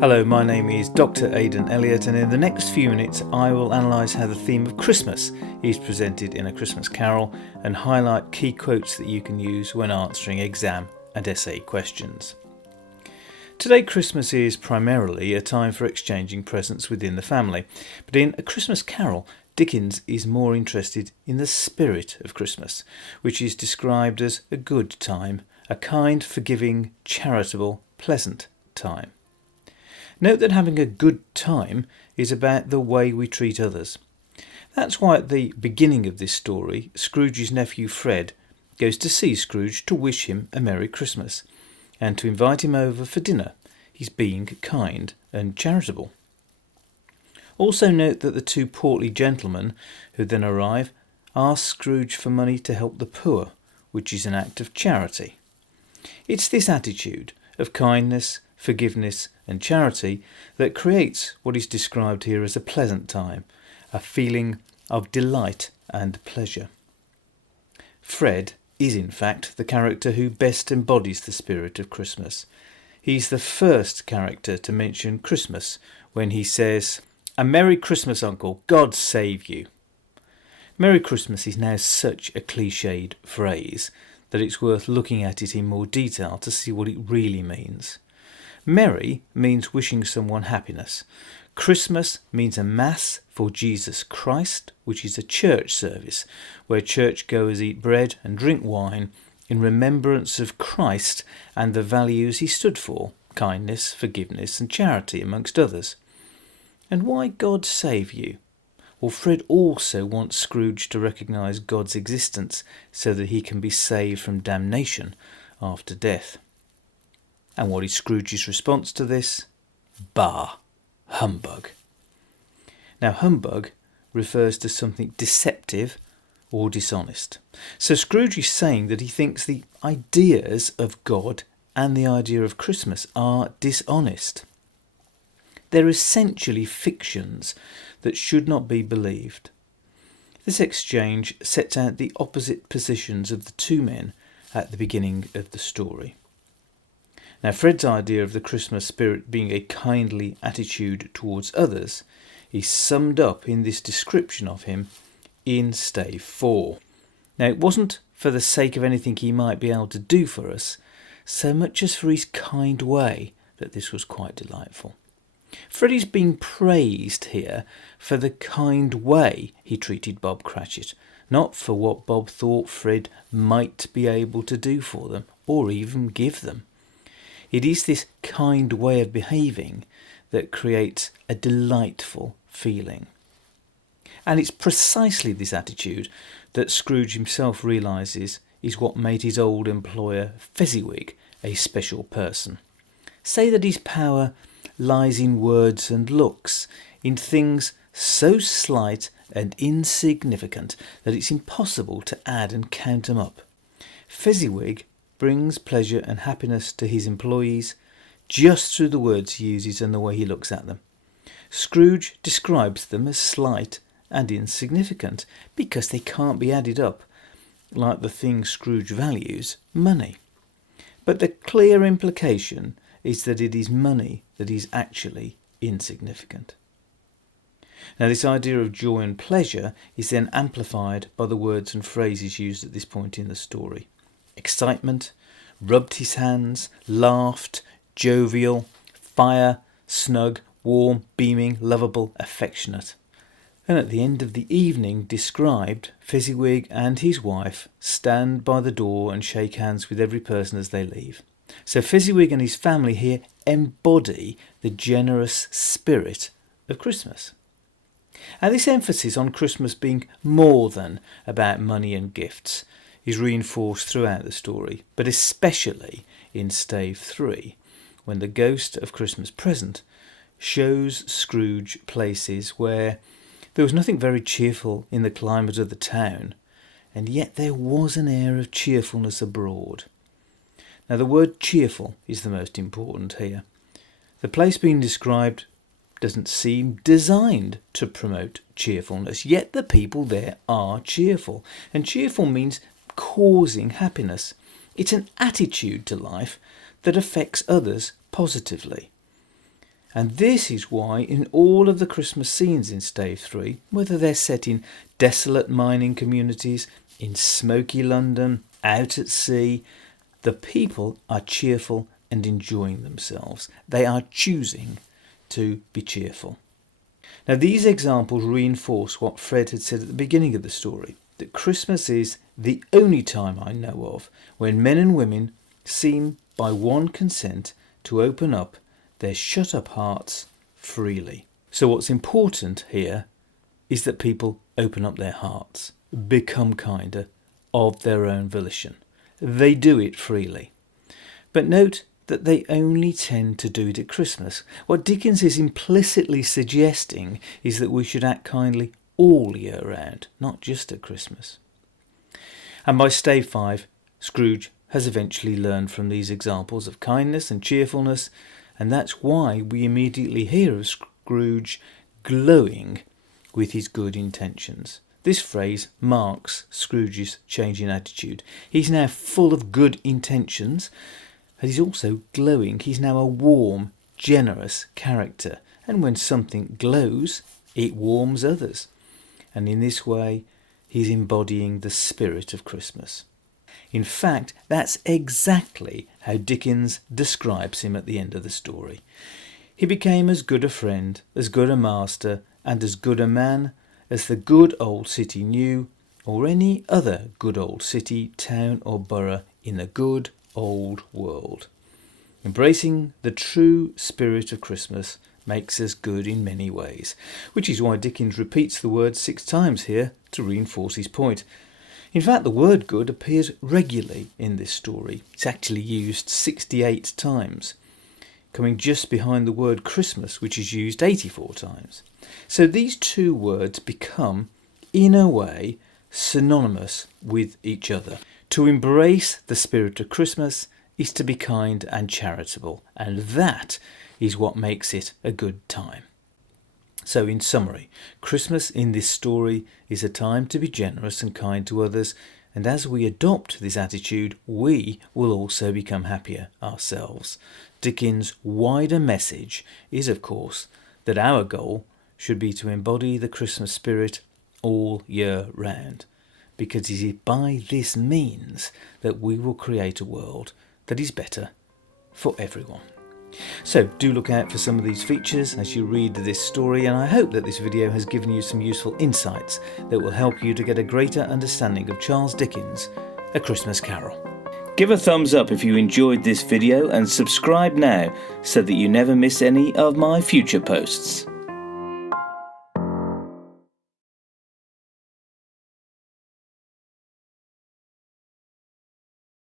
Hello, my name is Dr. Aidan Elliott, and in the next few minutes I will analyse how the theme of Christmas is presented in A Christmas Carol and highlight key quotes that you can use when answering exam and essay questions. Today, Christmas is primarily a time for exchanging presents within the family, but in A Christmas Carol, Dickens is more interested in the spirit of Christmas, which is described as a good time, a kind, forgiving, charitable, pleasant time. Note that having a good time is about the way we treat others. That's why at the beginning of this story, Scrooge's nephew Fred goes to see Scrooge to wish him a Merry Christmas and to invite him over for dinner. He's being kind and charitable. Also note that the two portly gentlemen who then arrive ask Scrooge for money to help the poor, which is an act of charity. It's this attitude of kindness, forgiveness and charity that creates what is described here as a pleasant time, a feeling of delight and pleasure. Fred is in fact the character who best embodies the spirit of Christmas. He's the first character to mention Christmas when he says, "A Merry Christmas, Uncle, God save you." Merry Christmas is now such a cliched phrase that it's worth looking at it in more detail to see what it really means. Merry means wishing someone happiness. Christmas means a Mass for Jesus Christ, which is a church service where churchgoers eat bread and drink wine in remembrance of Christ and the values he stood for, kindness, forgiveness and charity, amongst others. And why God save you? Well, Fred also wants Scrooge to recognise God's existence so that he can be saved from damnation after death. And what is Scrooge's response to this? Bah! Humbug. Now, humbug refers to something deceptive or dishonest. So Scrooge is saying that he thinks the ideas of God and the idea of Christmas are dishonest. They're essentially fictions that should not be believed. This exchange sets out the opposite positions of the two men at the beginning of the story. Now, Fred's idea of the Christmas spirit being a kindly attitude towards others is summed up in this description of him in stave 4. Now, it wasn't for the sake of anything he might be able to do for us, so much as for his kind way, that this was quite delightful. Fred is being praised here for the kind way he treated Bob Cratchit, not for what Bob thought Fred might be able to do for them or even give them. It is this kind way of behaving that creates a delightful feeling. And it's precisely this attitude that Scrooge himself realises is what made his old employer Fezziwig a special person. Say that his power lies in words and looks, in things so slight and insignificant that it's impossible to add and count them up. Fezziwig brings pleasure and happiness to his employees just through the words he uses and the way he looks at them. Scrooge describes them as slight and insignificant because they can't be added up, like the thing Scrooge values, money. But the clear implication is that it is money that is actually insignificant. Now, this idea of joy and pleasure is then amplified by the words and phrases used at this point in the story. Excitement, rubbed his hands, laughed, jovial, fire, snug, warm, beaming, lovable, affectionate. And at the end of the evening described, Fezziwig and his wife stand by the door and shake hands with every person as they leave. So Fezziwig and his family here embody the generous spirit of Christmas. And this emphasis on Christmas being more than about money and gifts is reinforced throughout the story, but especially in stave 3, when the ghost of Christmas Present shows Scrooge places where there was nothing very cheerful in the climate of the town, and yet there was an air of cheerfulness abroad. Now, the word cheerful is the most important here. The place being described doesn't seem designed to promote cheerfulness, yet the people there are cheerful, and cheerful means causing happiness. It's an attitude to life that affects others positively. And this is why in all of the Christmas scenes in Stave 3, whether they're set in desolate mining communities, in smoky London, out at sea, the people are cheerful and enjoying themselves. They are choosing to be cheerful. Now these examples reinforce what Fred had said at the beginning of the story, that Christmas is the only time I know of when men and women seem by one consent to open up their shut up hearts freely. So what's important here is that people open up their hearts, become kinder of their own volition. They do it freely. But note that they only tend to do it at Christmas. What Dickens is implicitly suggesting is that we should act kindly all year round, not just at Christmas. And by Stave 5, Scrooge has eventually learned from these examples of kindness and cheerfulness, and that's why we immediately hear of Scrooge glowing with his good intentions. This phrase marks Scrooge's change in attitude. He's now full of good intentions, and he's also glowing. He's now a warm, generous character, and when something glows, it warms others. And in this way, he's embodying the spirit of Christmas. In fact, that's exactly how Dickens describes him at the end of the story. He became as good a friend, as good a master, and as good a man as the good old city knew, or any other good old city, town or borough in the good old world. Embracing the true spirit of Christmas makes us good in many ways, which is why Dickens repeats the word 6 times here to reinforce his point. In fact, the word good appears regularly in this story. It's actually used 68 times, coming just behind the word Christmas, which is used 84 times. So these two words become, in a way, synonymous with each other. To embrace the spirit of Christmas is to be kind and charitable, and that is what makes it a good time. So in summary, Christmas in this story is a time to be generous and kind to others, and as we adopt this attitude, we will also become happier ourselves. Dickens' wider message is, of course, that our goal should be to embody the Christmas spirit all year round, because it is by this means that we will create a world that is better for everyone. So do look out for some of these features as you read this story, and I hope that this video has given you some useful insights that will help you to get a greater understanding of Charles Dickens' A Christmas Carol. Give a thumbs up if you enjoyed this video and subscribe now so that you never miss any of my future posts.